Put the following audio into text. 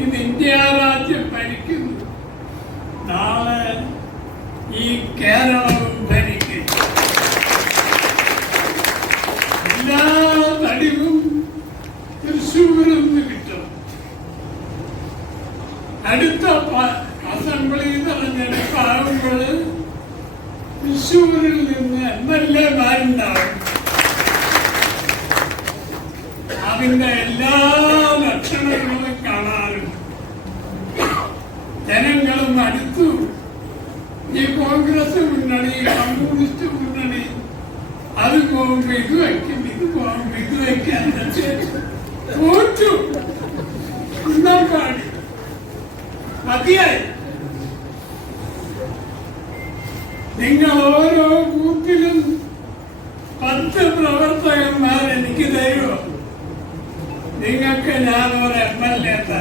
ഇന്ന് ഇന്ത്യ രാജ്യം ഭരിക്കുന്നു. നാളെ ഈ കേരളവും ഭരിക്കും. എല്ലാ തടിവും തൃശ്ശൂരിൽ നിന്ന് കിട്ടും. അടുത്ത അസംബ്ലി തെരഞ്ഞെടുപ്പ് ആകുമ്പോൾ തൃശ്ശൂരിൽ നിന്ന് MLA-മാരുണ്ടാവും. അതിന്റെ എല്ലാ ലക്ഷണങ്ങളും കാണാറുണ്ട്. ജനങ്ങളും അടുത്തു. ഈ കോൺഗ്രസ് മുന്നണി, കമ്മ്യൂണിസ്റ്റ് മുന്നണി, അത് പോകുമ്പോ ഇത് വയ്ക്കും, ഇത് പോകുമ്പോ ഇത് വയ്ക്കാൻ തോറ്റു. ഇന്നാൻ പാടി മതിയായി. നിങ്ങൾ ഓരോ ബൂത്തിലും 10 പ്രവർത്തകന്മാർ എനിക്ക് തരുമോ? നിങ്ങൾക്ക് ഞാൻ ഒരു MLA തരാം.